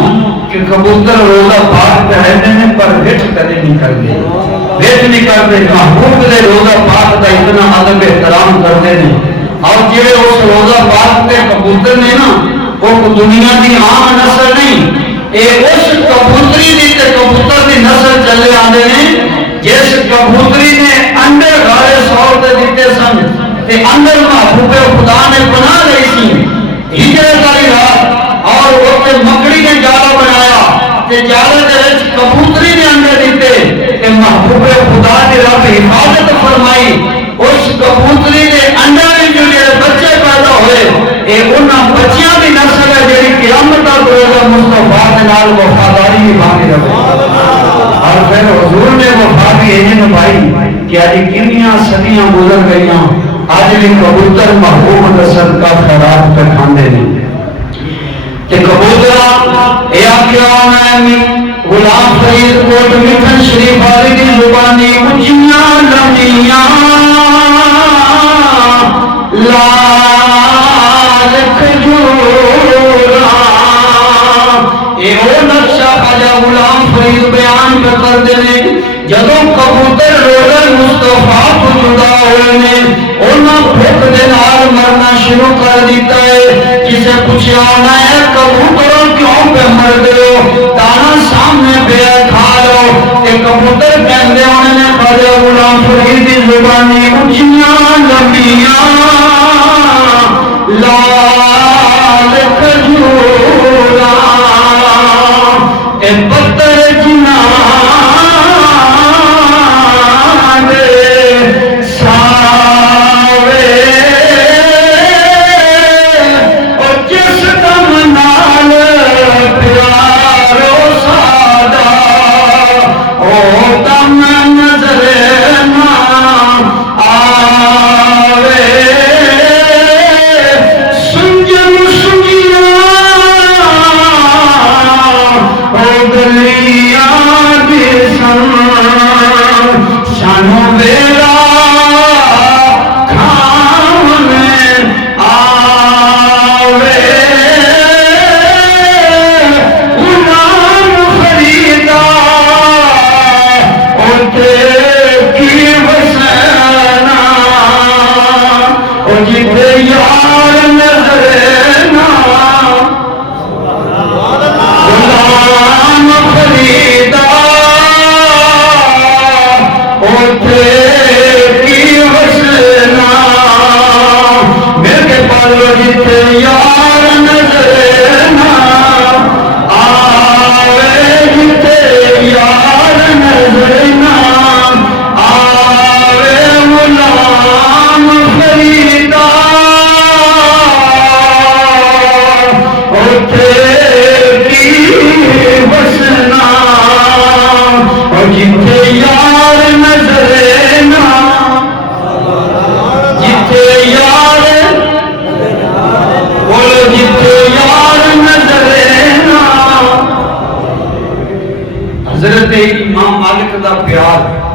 کہ کبوتر روضہ پاک تے رہندے نے پر وچ کدے نہیں کردے وچ نہیں کردے محبوب دے روضہ پاک دا اتنا ادب احترام کردے نے اور جڑے اس روضہ پاک تے کبوتر نے نا وہ دنیا دی عام نسل نہیں اے اس کبوتری دی تے کبوتر دی نسل چلے آندے نے جس کبوتری نے انڈے گھارے سور تے دیتے سن تے اندر محبوب خدا نے بنا لئی سی ہجرت والی رات اور اوتے مکڑی نے جالا بنایا تے جالے دے وچ کبوتری نے انڈے دیتے تے محبوب خدا نے رب حفاظت فرمائی اس کبوتری دے انڈے وچ جو بچے پیدا ہوئے اے انہاں بچیاں دی نسل ہے جڑی قیامت تک روزہ مصطفیٰ دے نال وفاداری نبھاتی رہے اور پھر حضور نے وفا بھی یہ نبھائی کہ آج کنیاں صدیاں گزر گئیاں آج بھی کبوتر محبوب نسل کا خیرات پہ کھاندے نہیں کہ کبوترا اے آکھیا میں غلام فرید کوٹ مٹھن شریف والی دی زبانی اچھیاں لمیاں لال کھجورا اے او نقشہ خواجہ غلام فرید بیان پہ کر دینے جدوں کبوتر روزہ مصطفیٰ کو جدا ہوئے نے انہاں بھوک دے نال مرنا شروع کر دیتا ہے جسے پوچھا ہونا ہے کبوتروں کیوں پہ مر گئے ہو دانا سامنے پہ کھا لو کہ کبوتر کہندے ہونے نے خواجہ غلام فرید دی زبانی اچھیاں لمیاں لال کھجورا اے پتر جنا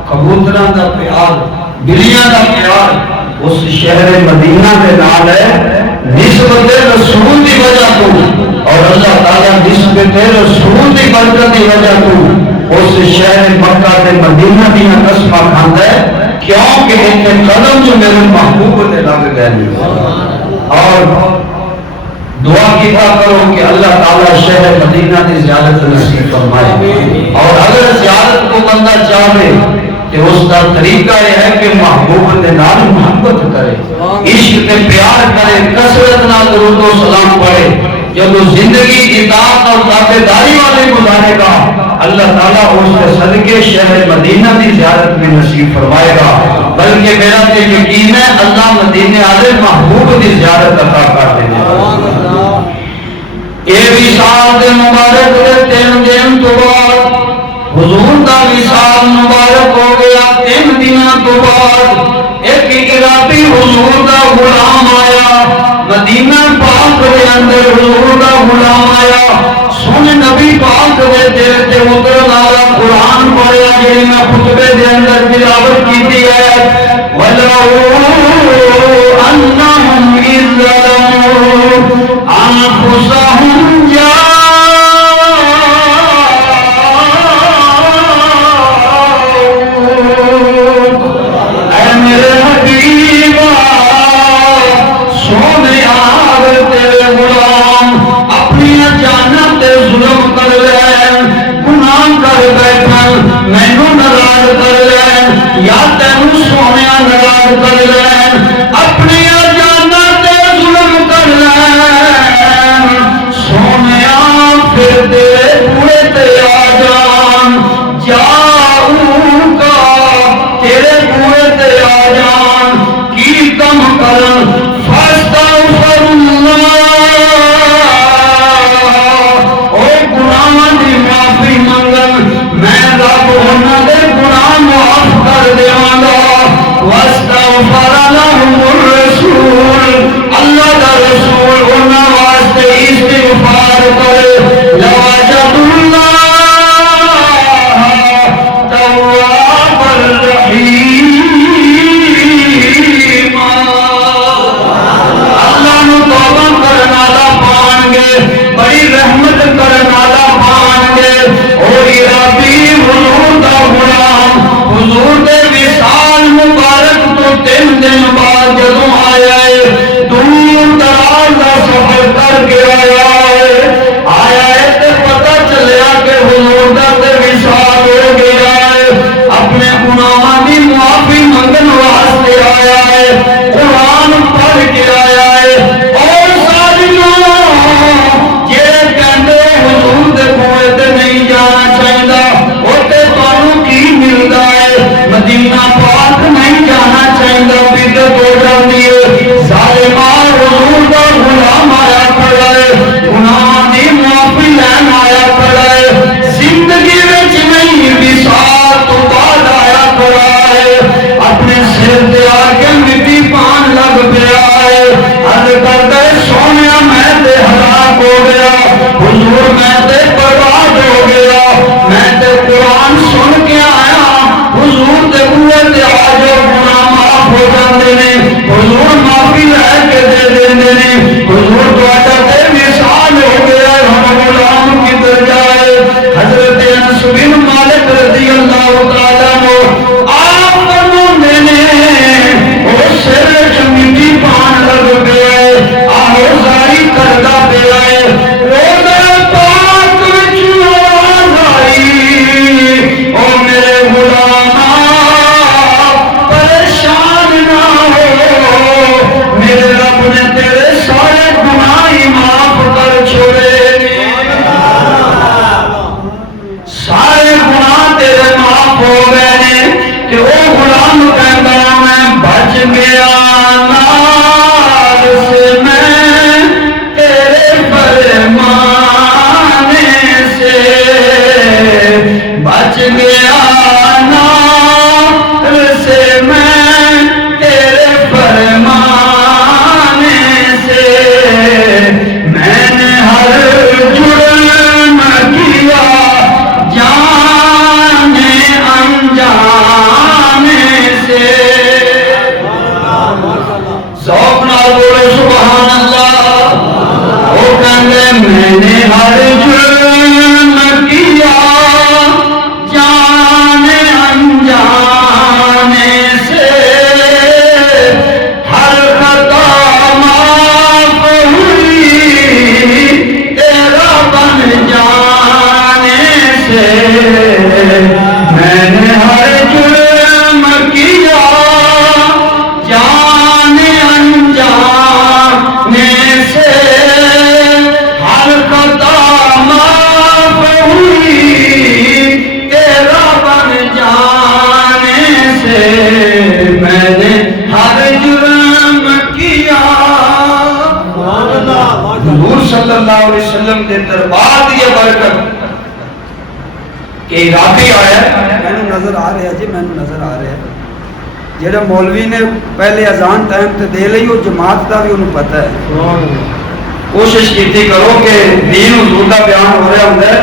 کبوتراں دا پیار بلیاں دا پیار اس شہر مدینہ کے نال ہے نسبت رسول دی وجہ تو اور اللہ تعالیٰ نسبت رسول دی برکت دی وجہ تو اس شہر مکہ تے مدینہ دی قسمہ کھاندا ہے کیونکہ ان کے قدم جو میرے محبوب تے لگ گئے اور دعا کیا کرو کہ اللہ تعالیٰ شہر مدینہ کی زیارت نصیب فرمائے اور اگر زیارت کو بندہ چاہے کہ اس کا طریقہ یہ ہے کہ محبوب کے نال محبت کرے عشق کے پیار کرے کثرت نال درود و سلام پڑھے جب وہ زندگی اطاعت اور تابعداری والے گزارے گا اللہ تعالیٰ اس کے صدقے شہر مدینہ کی زیارت میں نصیب فرمائے گا بلکہ میرا یہ یقین ہے اللہ مدینے والے محبوب کی زیارت عطا کر دیں گے اے وصال دے مبارک دے 3 دن تو بعد حضور دا وصال مبارک ہو گیا 3 دنوں تو بعد ایک عراقی حضور دا غلام آیا مدینہ پاک دے اندر حضور دا غلام آیا سونے نبی پاک دے دل تے اترن والا قرآن قرآن پڑھیا جی میں خطبے دے اندر تلاوت کی ہے وَلَوْ أَنَّهُمْ إِذْ ظَلَمُوا أَنفُسَهُمْ اے میرے حبیبا سونے آگر تیرے غلام اپنی جانت ظلم کر لیں گناہ کر بیٹھن مینوں ناراض کر لیں یا تینوں سونے ناراض کر لیں اپنی جانت ظلم کر لیں سونے پھر تیرے بوئے تے آ جان جاؤں کا تیرے بوئے تے آ جان کی کم کرن فاستغفر اللہ او گناہاں دی معافی منگن میں رب انہاں دے گناہ معاف کر دیواں گا واستغفر لهم الرسول اللہ دا رسول انہاں واسطے استغفار کرے لوجد اللہ تواب الرحیم اللہ نو توبہ کرن والا پان گے بڑی رحمت کرن والا پان گے او ربی حضور دا غلام حضور دے وصال مبارک تو 3 دن بعد جدوں آیا ہے دور دراز دا سفر کر کے آیا ہے تے پتہ چلیا کہ حضور دا تے وصال ہو گیا ہے اپنے گناہاں دی معافی منگن واسطے آیا ہے قرآن پڑھ کے آیا ہے اور ساتھیوں جڑے کہندے حضور دے بوئے تے نہیں جانا چاہیدا اوتے تانوں کی ملدا ہے مدینہ پاک نہیں جانا چاہیدا بدعت ہو جاندی ہے ظالمان حضور دا غلام آیا کھڑا ہے گناہ دی معافی لین آیا کھڑا ہے زندگی وچ نہیں وصال تو بعد آیا کھڑا ہے اپنے سر تے آ کے مٹی پان لگ پیا ہے عرض کردا ہے سونیا میں تے ہلاک ہو گیا حضور میں تے برباد ہو گیا میں تے قرآن سن کے آیا حضور دے بوئے تے آ جاؤ گناہ معاف ہو جاندے نے حضور معافی لے کے دے دیندے نے حضور تہاڈا تے وصال ہو گیا ہم غلام کدھر جائے حضرت انس بن مالک رضی اللہ تعالیٰ عنہ آپ فرماندے نے او سر وچ مٹی پان لگ پیا ہے آہو زاری کردا پیا ہے روزہ پاک وچ آواز آئی او میرے غلام پریشان نہ ہو میرے رب نے تیرے سارے گناہ معاف کر چھوڑے سارے گناہ تیرے معاف ہو گئے نے کہ وہ غلام کہندا میں بچ گیا نال سے میں تیرے فرمانے سے بچ گیا نال سے میں تیرے فرمانے سے میں نے ہر جرم کیا جانے انجانے سے ذوق نال بولے سبحان اللہ وہ کہندے میں نے ہر جرم کیا جانے انجانے سے ہر خطا معاف ہوئی تیرا بن جانے سے میں نے ہر جرم کیا جانے انجانے سے ہر خطا معاف ہوئی تیرا بن جانے سے میں نے ہر جرم کیا حضور صلی اللہ علیہ وسلم کے دربار دی برکت کہ راتی آیا مینوں نظر آ رہا جی مینوں نظر آ رہا جڑا مولوی نے پہلے اذان ٹائم تے دے لئی وہ جماعت دا بھی انہوں پتہ ہے کوشش کیتی کرو کہ دین حضور دا بیان ہو رہا ہوندا ہے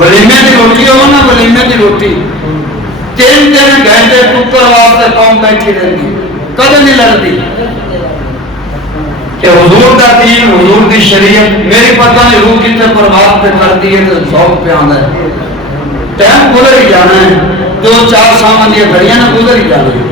ولیمے کی روٹی ہو نا، ولیمے کی روٹی 3 گھنٹے ٹکر واسطے قوم بیٹھی رہتی، کدے نہیں لڑتی کہ حضور کا دین، حضور کی شریعت میری پتہ نہیں روح کتنے پرواز پہ کرتی ہے تو ذوق پہ آنا ہے، ٹائم گزر ہی جانا ہے، 2-4 سامان یہ گھڑیاں نہ گزر ہی جانا ہے،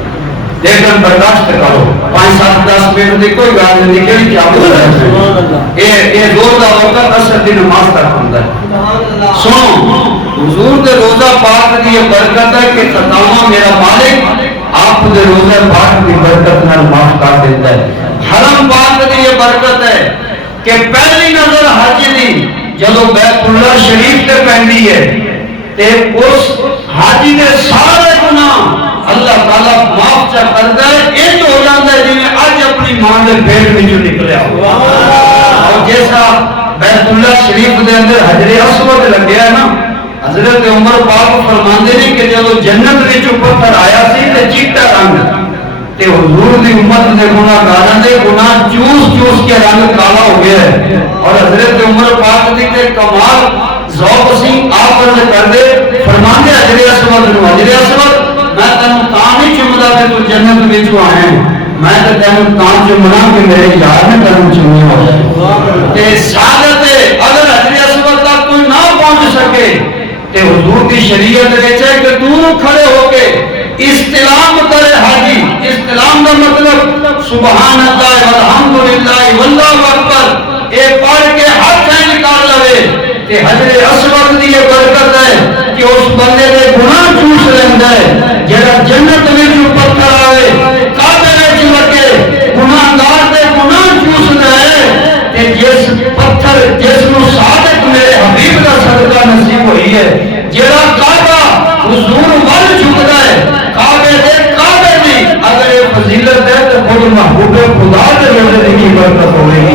لیکن برداشت کرو 5-7-10 منٹ کی کوئی گل نہیں کہ کیا بول رہے ہیں یہ روزہ ہوگا اثر دی نماز تک ہوتا ہے۔ سنو حضور دے روزہ پاک دی یہ برکت ہے کہ خطاواں میرا مالک آپ دے روزہ پاک دی برکت نال معاف کر دیتا ہے۔ حرم پاک دی یہ برکت ہے کہ پہلی نظر حج دی جدو بیت اللہ شریف تے پہنی ہے تے اس حاجی دے سارے گناہ اللہ تعالیٰ معاف چا کرتا ہے، ایک ہو جاتا ہے جنہیں آج اپنی ماں دے پیٹ میں جو نکلیا ہوا، اور جیسا بیت اللہ شریف دے اندر حجر اسود لگیا ہے نا، حضرت عمر پاک فرماندے نے کہ جب جنت وچ پتھر آیا سی تے چیٹا رنگ تے حضور دی امت دے گناہ گاراں دے گناہ چوس چوس کے رنگ کالا ہو گیا ہے، اور حضرت عمر پاک دی تے کمال ذوق سی آپ عرض کر دے فرماندے حجر اسود نو، حجر اسود میں تینوں تاں نہیں چمدا کہ تو جنت وچوں آیا ہے، میں تے تینوں تاں چمنا کہ میرے یار نے تینوں چمی ہو جائے تے سعادت اگر حجر اسود تک کوئی نہ پہنچ سکے تے حضور کی شریعت وچ ہے کہ تو کھڑے ہو کے استلام کرے حاجی، استلام کا مطلب سبحان اللہ والحمدللہ واللہ اکبر اے پڑھ کے ہاتھ نکال لے تے حجر اسود دی یہ برکت ہے کہ اس بندے دے گناہ چوس لیندا ہے، جڑا جنت وچ پتھر آوے کعبے وچ لگے گناہ گار دے گناہ چوسدا ہے تے جس پتھر جس نو صادق میرے حبیب دا صدقہ نصیب ہوئی ہے، جڑا کعبہ حضور ول جھکدا ہے کعبے دی اگر یہ فضیلت ہے تو خود محبوب خدا کے روزے کی برکت ہوئی